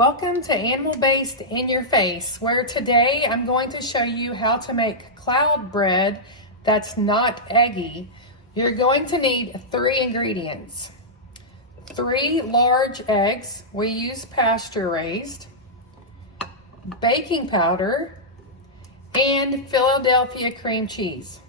Welcome to AnimalBased in your face, where today I'm going to show you how to make cloud bread that's not eggy. You're going to need 3 ingredients. 3 large eggs, we use pasture raised, baking powder, and Philadelphia cream cheese.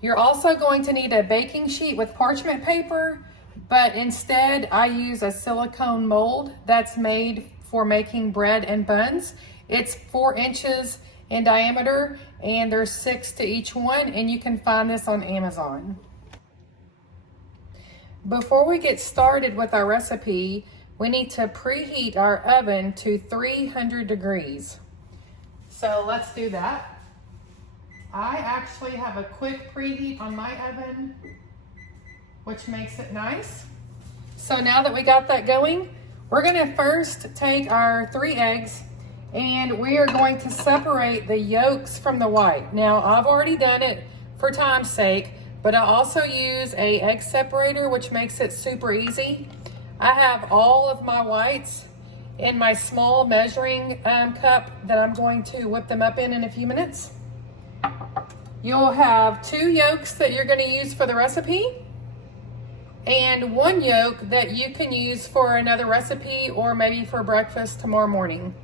You're also going to need a baking sheet with parchment paper, but instead I use a silicone mold that's made for making bread and buns. It's 4 inches in diameter and there's 6 to each one, and you can find this on Amazon. Before we get started with our recipe, we need to preheat our oven to 300 degrees. So let's do that. I actually have a quick preheat on my oven, which makes it nice. So now that we got that going, we're gonna first take our 3 eggs and we are going to separate the yolks from the white. Now, I've already done it for time's sake, but I also use a egg separator, which makes it super easy. I have all of my whites in my small measuring cup that I'm going to whip them up in a few minutes. You'll have 2 yolks that you're gonna use for the recipe, and 1 yolk that you can use for another recipe or maybe for breakfast tomorrow morning.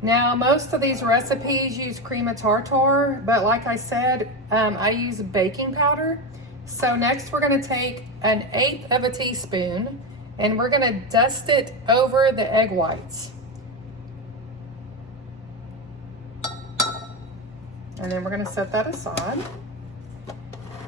Now, most of these recipes use cream of tartar, but like I said, I use baking powder. So next we're gonna take 1/8 of a teaspoon and we're gonna dust it over the egg whites. And then we're gonna set that aside.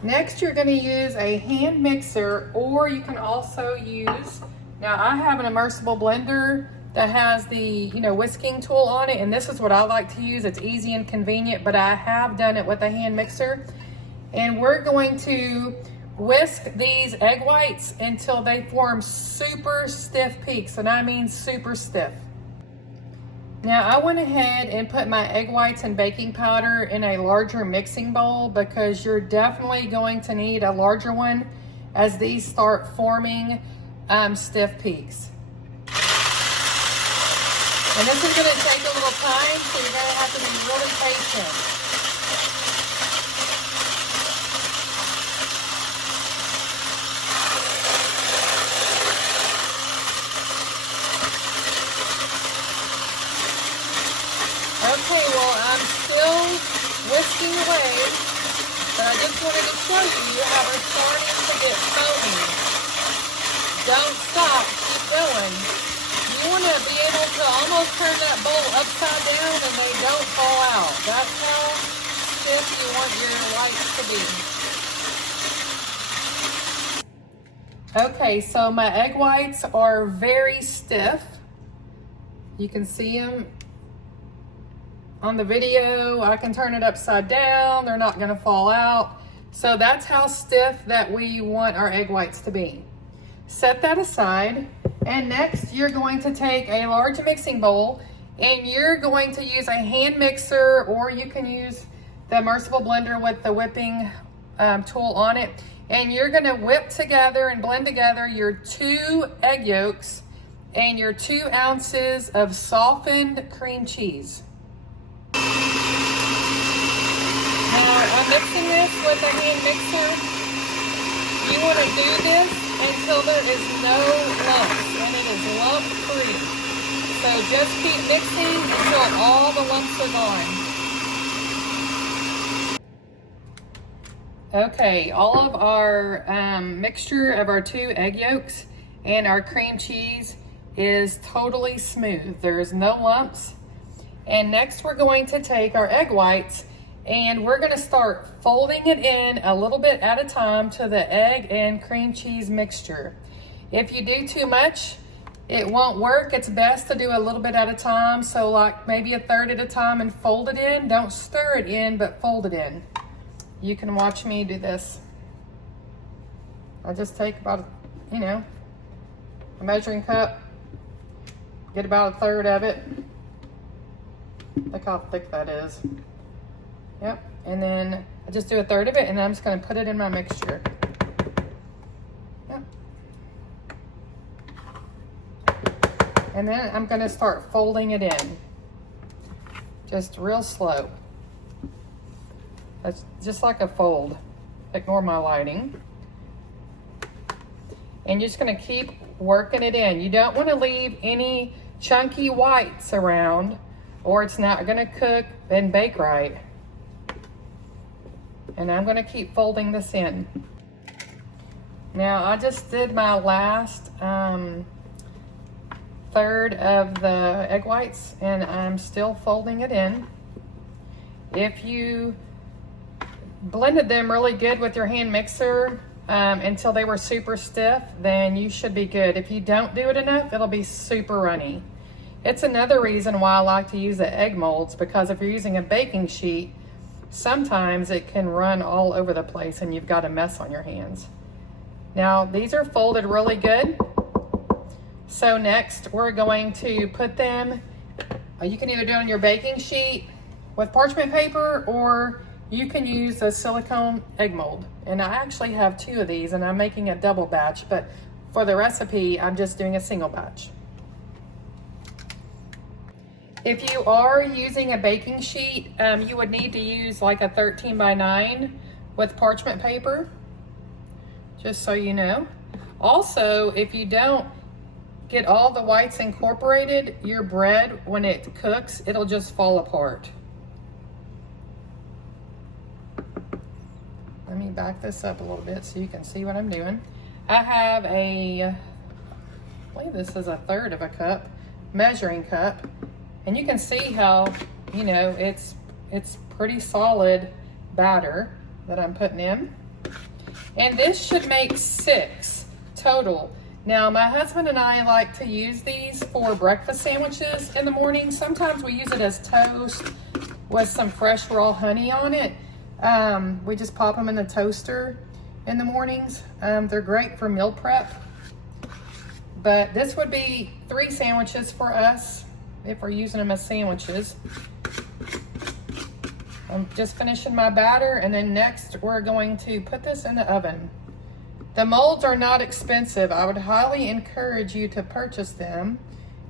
Next, you're gonna use a hand mixer, or you can also use, now I have an immersible blender that has the, whisking tool on it, and this is what I like to use. It's easy and convenient, but I have done it with a hand mixer. And we're going to whisk these egg whites until they form super stiff peaks, and I mean super stiff. Now, I went ahead and put my egg whites and baking powder in a larger mixing bowl because you're definitely going to need a larger one as these start forming stiff peaks. And this is going to take a little time, so you're going to have to be really patient. Okay, well, I'm still whisking away, but I just wanted to show you how they're starting to get foamy. Don't stop, keep going. You want to be able to almost turn that bowl upside down and they don't fall out. That's how stiff you want your whites to be. Okay, so my egg whites are very stiff. You can see them on the video. I can turn it upside down. They're not gonna fall out. So that's how stiff that we want our egg whites to be. Set that aside. And next you're going to take a large mixing bowl and you're going to use a hand mixer, or you can use the immersible blender with the whipping tool on it. And you're gonna whip together and blend together your 2 egg yolks and your 2 ounces of softened cream cheese. Now, I'm mixing this with a hand mixer. You want to do this until there is no lumps, and it is lump free. So just keep mixing until all the lumps are gone. Okay, all of our mixture of our 2 egg yolks and our cream cheese is totally smooth. There is no lumps. And next we're going to take our egg whites and we're gonna start folding it in a little bit at a time to the egg and cream cheese mixture. If you do too much, it won't work. It's best to do a little bit at a time. So like maybe 1/3 at a time and fold it in. Don't stir it in, but fold it in. You can watch me do this. I just take about, a measuring cup, get about 1/3 of it. Look how thick that is. Yep, and then I just do 1/3 of it, and then I'm just gonna put it in my mixture. Yep, And then I'm gonna start folding it in. Just real slow. That's just like a fold. Ignore my lighting. And you're just gonna keep working it in. You don't wanna leave any chunky whites around or it's not gonna cook and bake right. And I'm gonna keep folding this in. Now I just did my last third of the egg whites and I'm still folding it in. If you blended them really good with your hand mixer until they were super stiff, then you should be good. If you don't do it enough, it'll be super runny. It's another reason why I like to use the egg molds, because if you're using a baking sheet, sometimes it can run all over the place and you've got a mess on your hands. Now these are folded really good. So next we're going to put them, you can either do it on your baking sheet with parchment paper, or you can use a silicone egg mold. And I actually have 2 of these and I'm making a double batch, but for the recipe, I'm just doing a single batch. If you are using a baking sheet, you would need to use like a 13 by 9 with parchment paper, just so you know. Also, if you don't get all the whites incorporated, your bread, when it cooks, it'll just fall apart. Let me back this up a little bit so you can see what I'm doing. I have I believe this is a 1/3 of a cup, measuring cup. And you can see how, you know, it's pretty solid batter that I'm putting in. And this should make 6 total. Now, my husband and I like to use these for breakfast sandwiches in the morning. Sometimes we use it as toast with some fresh raw honey on it. We just pop them in the toaster in the mornings. They're great for meal prep. But this would be 3 sandwiches for us if we're using them as sandwiches. I'm just finishing my batter, and then next we're going to put this in the oven. The molds are not expensive. I would highly encourage you to purchase them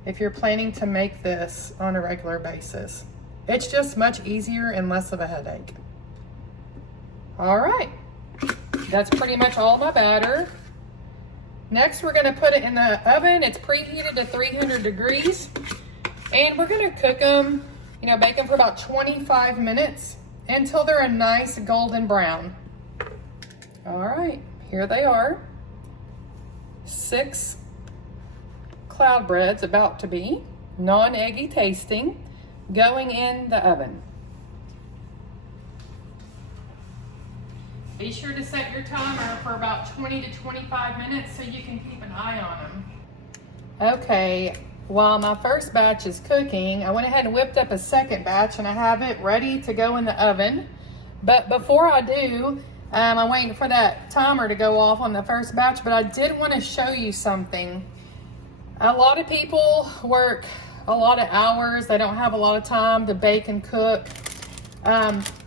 if you're planning to make this on a regular basis. It's just much easier and less of a headache. All right, that's pretty much all my batter. Next, we're gonna put it in the oven. It's preheated to 300 degrees. And we're gonna cook them, you know, bake them for about 25 minutes until they're a nice golden brown. All right, here they are. 6 cloud breads, about to be, non-eggy tasting, going in the oven. Be sure to set your timer for about 20 to 25 minutes so you can keep an eye on them. Okay, while my first batch is cooking, I went ahead and whipped up a second batch and I have it ready to go in the oven. But before I do, I'm waiting for that timer to go off on the first batch, but I did want to show you something. A lot of people work a lot of hours. They don't have a lot of time to bake and cook.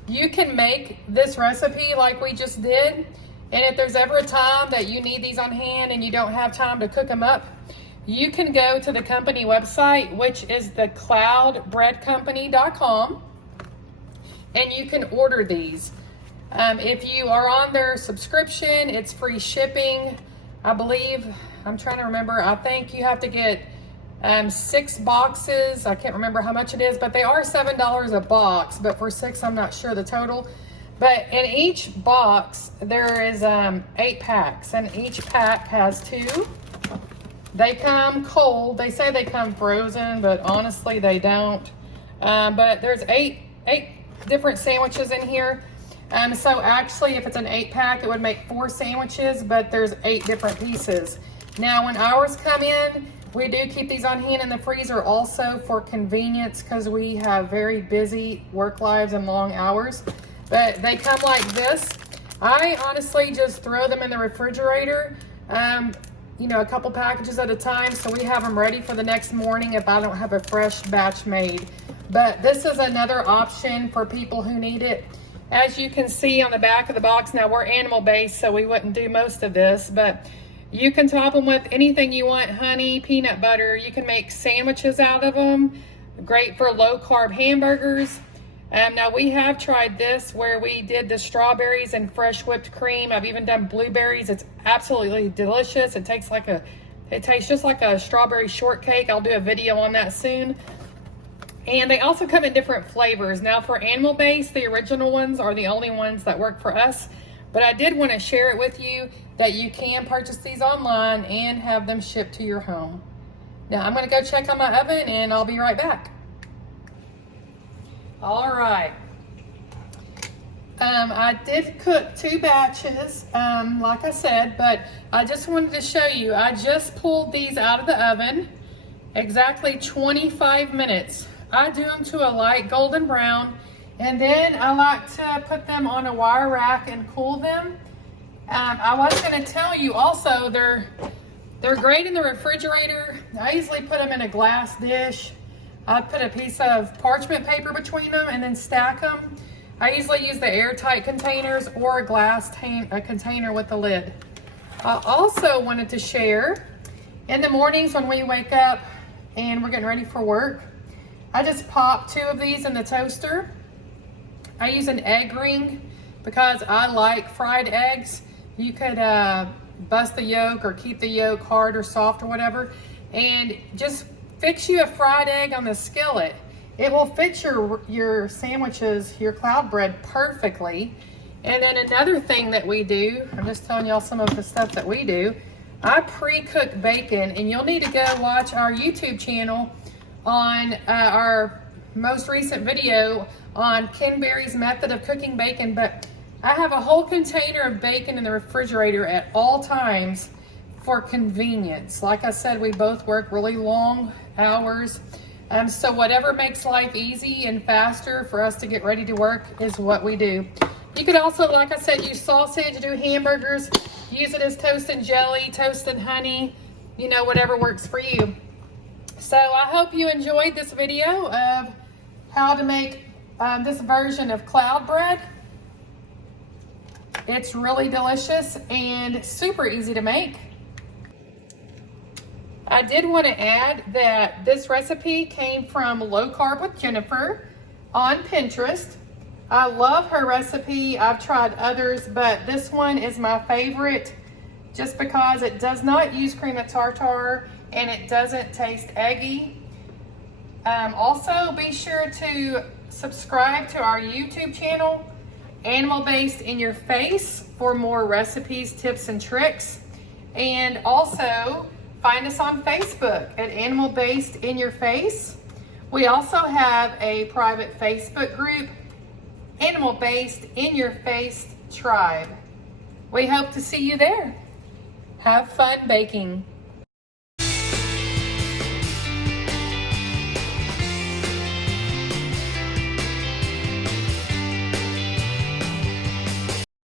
You can make this recipe like we just did. And if there's ever a time that you need these on hand and you don't have time to cook them up, you can go to the company website, which is the cloudbreadcompany.com, and you can order these. If you are on their subscription, it's free shipping. I believe, I'm trying to remember, I think you have to get 6 boxes. I can't remember how much it is, but they are $7 a box, but for 6, I'm not sure the total. But in each box, there is 8 packs, and each pack has 2. They come cold. They say they come frozen, but honestly, they don't. But there's 8 different sandwiches in here. So actually, if it's an 8-pack, it would make 4 sandwiches, but there's 8 different pieces. Now, when ours come in, we do keep these on hand in the freezer also for convenience, because we have very busy work lives and long hours. But they come like this. I honestly just throw them in the refrigerator, you know, a couple packages at a time, so we have them ready for the next morning if I don't have a fresh batch made. But this is another option for people who need it. As you can see on the back of the box, now we're animal based, so we wouldn't do most of this, but You can top them with anything you want, honey, peanut butter. You can make sandwiches out of them. Great for low carb hamburgers. Now we have tried this where we did the strawberries and fresh whipped cream. I've even done blueberries. It's absolutely delicious. It tastes just like a strawberry shortcake. I'll do a video on that soon. And they also come in different flavors. Now for animal-based, the original ones are the only ones that work for us. But I did want to share it with you that you can purchase these online and have them shipped to your home. Now I'm going to go check on my oven and I'll be right back. All right. I did cook 2 batches, like I said, but I just wanted to show you. I just pulled these out of the oven, exactly 25 minutes. I do them to a light golden brown, and then I like to put them on a wire rack and cool them. I was going to tell you also, they're great in the refrigerator. I usually put them in a glass dish. I put a piece of parchment paper between them and then stack them. I usually use the airtight containers or a glass container with a lid. I also wanted to share, in the mornings when we wake up and we're getting ready for work, I just pop 2 of these in the toaster. I use an egg ring because I like fried eggs. You could bust the yolk or keep the yolk hard or soft or whatever, and just fix you a fried egg on the skillet. It will fix your sandwiches, your cloud bread perfectly. And then another thing that we do, I'm just telling y'all some of the stuff that we do. I pre-cook bacon, and you'll need to go watch our YouTube channel on our most recent video on Ken Berry's method of cooking bacon. But I have a whole container of bacon in the refrigerator at all times for convenience. Like I said, we both work really long hours. So whatever makes life easy and faster for us to get ready to work is what we do. You could also, like I said, use sausage, do hamburgers, use it as toast and jelly, toast and honey, you know, whatever works for you. So I hope you enjoyed this video of how to make this version of cloud bread. It's really delicious and super easy to make. I did want to add that this recipe came from Low Carb with Jennifer on Pinterest. I love her recipe. I've tried others, but this one is my favorite just because it does not use cream of tartar and it doesn't taste eggy. Also, be sure to subscribe to our YouTube channel, AnimalBased in Your Face, for more recipes, tips, and tricks. And also, find us on Facebook at AnimalBased in Your Face. We also have a private Facebook group, AnimalBased in Your Face Tribe. We hope to see you there. Have fun baking.